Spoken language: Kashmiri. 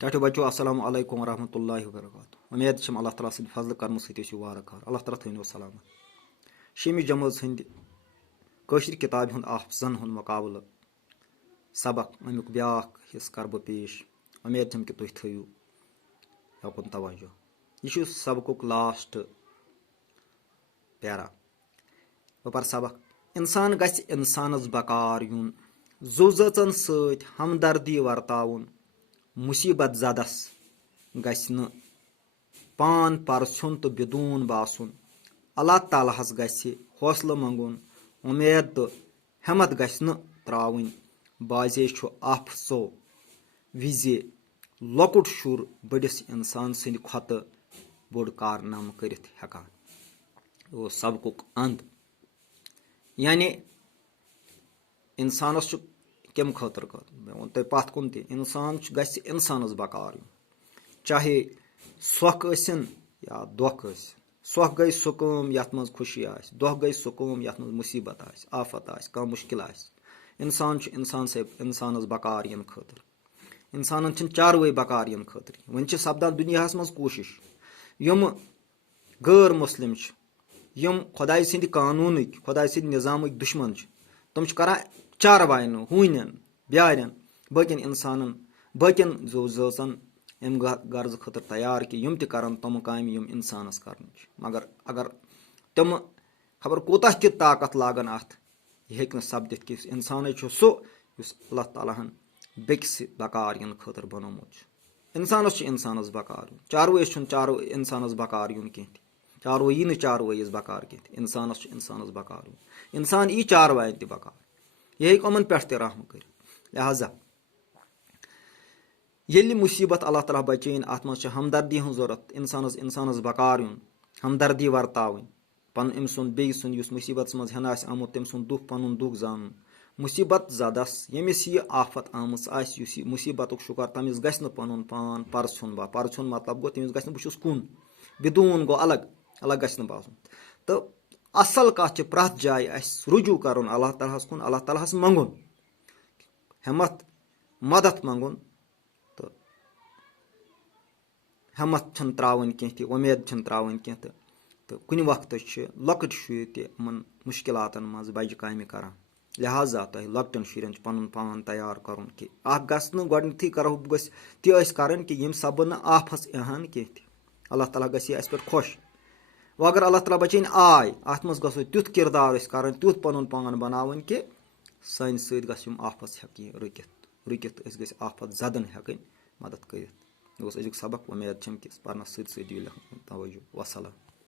ٹھٹھو بچو السلام علیکم ورحمۃ اللہ وبرکاتہ امید چھم اللہ تعالیٰ سٕنٛدِ فضلہٕ کرمہٕ سۭتۍ ٲسِو وارٕ کار اللہ تعالیٰ تھٲینو سلامت شیٚمہِ جمٲژ ہٕنٛدِ کٲشِر کِتابہِ ہُنٛد آفزن ہُنٛد مُقابلہٕ سبق امیُک بیاکھ حصہٕ کرٕ بہٕ پیش امید چھم کہِ تُہۍ تھٲیِو یوکُن توجہ یہِ چھُ سبقُک لاسٹ پیرا بہٕ پرٕ سبق اِنسان گژھِ اِنسانس بکار یُن زُو زٲژن سۭتۍ ہمدردی ورتاوُن مُصیٖبت زدس گژھِ نہٕ پان پرژھُن تہٕ بدوٗن باسُن اللہ تعالیٰ ہس گژھِ حوصلہٕ منٛگُن اُمید تہٕ ہٮ۪مت گژھِ نہٕ ترٛاوٕنۍ بازے چھُ آفژو وِزِ لۄکُٹ شُر بٔڑِس اِنسان سٕنٛدِ کھۄتہٕ بوٚڑ کارنامہٕ کٔرِتھ ہٮ۪کان یہِ اوس سبقُک انٛد یعنی اِنسانس چھُ کمہِ خٲطرٕ مےٚ ووٚن تۄہہِ پتھ کُن تہِ اِنسان گژھِ اِنسانس بکار یُن چاہے سۄکھ ٲسِن یا دۄکھ ٲسِن سۄکھ گٔے سُہ کٲم یتھ منٛز خوشی آسہِ دۄکھ گٔے سُہ کٲم یتھ منٛز مُصیٖبت آسہِ آفت آسہِ کانٛہہ مُشکِل آسہِ اِنسان چھُ اِنسانس بکار یِنہٕ خٲطرٕ اِنسانن چھِنہٕ چاروٲے بکار یِنہٕ خٲطرٕ وۄنۍ چھِ سپدان دُنیاہس منٛز کوٗشش یِم غٲر مُسلِم چھِ یِم خۄداے سٕنٛدِ قانوٗنٕکۍ خۄداے سٕنٛدِ نظامٕکۍ دُشمن چھِ تِم چھِ کران چاروایَن ہوٗنٮ۪ن بیارٮ۪ن باقین اِنسانن باقین زُو زٲژن اَمہِ غرضہٕ خٲطرٕ تیار کہِ یِم تہِ کرن تِمہٕ کامہِ یِم اِنسانس کرنہٕ چھِ مگر اگر تِمہٕ خبر کوٗتاہ تہِ طاقت لاگن اتھ یہِ ہیٚکہِ نہٕ سپدِتھ کہِ اِنسانٕے چھُ سُہ یُس اللہ تعالیٰ ہن بیٚکِس بکار یِنہٕ خٲطرٕ بنومُت چھُ اِنسانس چھُ اِنسانس بکار یُن چاروٲیِس چھُنہٕ اِنسانس بکار یُن کینٛہہ تہِ چاروٲے یی نہٕ چاروٲیِس بکار کینٛہہ تہِ اِنسانس چھُ اِنسانس بکار یُن اِنسان یی چاروایَن تہِ بکار یہِ ہیٚکہِ یِمن پٮ۪ٹھ تہِ رحم کٔرِتھ لہذا ییٚلہِ مُصیٖبت اللہ تعالیٰ بچٲیِن اتھ منٛز چھِ ہمدردی ہٕنٛز ضوٚرتھ اِنسانس بکار یُن ہمدردی ورتاوٕنۍ پنُن أمۍ سُنٛد بیٚیہِ سُنٛد یُس مُصیٖبتس منٛز ہٮ۪نہٕ آسہِ آمُت تٔمۍ سُنٛد دُکھ پنُن دُکھ زانُن مُصیٖبت زدس ییٚمِس یہِ آفت آمٕژ آسہِ یُس یہِ مُصیٖبتُک شُکار تٔمِس گژھِ نہٕ پنُن پان پرژھُن پرژھُن مطلب گوٚو تٔمِس گژھِ نہٕ بہٕ چھُس کُن بدوٗن گوٚو الگ گژھِ نہٕ باسُن تہٕ اصل کتھ چھِ پرٛٮ۪تھ جایہِ اسہِ رجوٗع کرُن اللہ تعالیٰ ہس کُن اللہ تعالیٰ ہس منٛگُن ہٮ۪مت مدد منٛگُن تہٕ ہٮ۪مت چھنہٕ ترٛاوٕنۍ کینٛہہ تہِ وۄمید چھنہٕ ترٛاوٕنۍ کینٛہہ تہٕ کُنہِ وقتہٕ چھِ لۄکٕٹۍ شُرۍ تہِ یِمن مُشکلاتن منٛز بجہِ کامہِ کران لہٰذا تۄہہِ لۄکٹٮ۪ن شُرٮ۪ن چھُ پنُن پان تیار کرُن کہِ اکھ گژھِ نہٕ گۄڈنیتھٕے کرو گژھِ تہِ ٲسۍ کرٕنۍ کہِ ییٚمہِ سببہٕ نہٕ آفژ یِہن کینٛہہ تہِ اللہ تعالیٰ گژھِ یہِ اسہِ پٮ۪ٹھ خۄش وۄنۍ اگر اللہ تعالیٰ بچٲیِن آے اتھ منٛز گژھو تیُتھ کردار أسۍ کرٕنۍ تیُتھ پنُن پان بناوٕنۍ کہِ سانہِ سۭتۍ گژھِ یِم آفژ ہٮ۪کہِ رُکِتھ أسۍ گژھِ آفت زدن ہٮ۪کٕنۍ مدد کٔرِتھ یہِ اوس أزیُک سبق اُمید چھم کہِ پرنس سۭتۍ دِیِو توجہ وسلام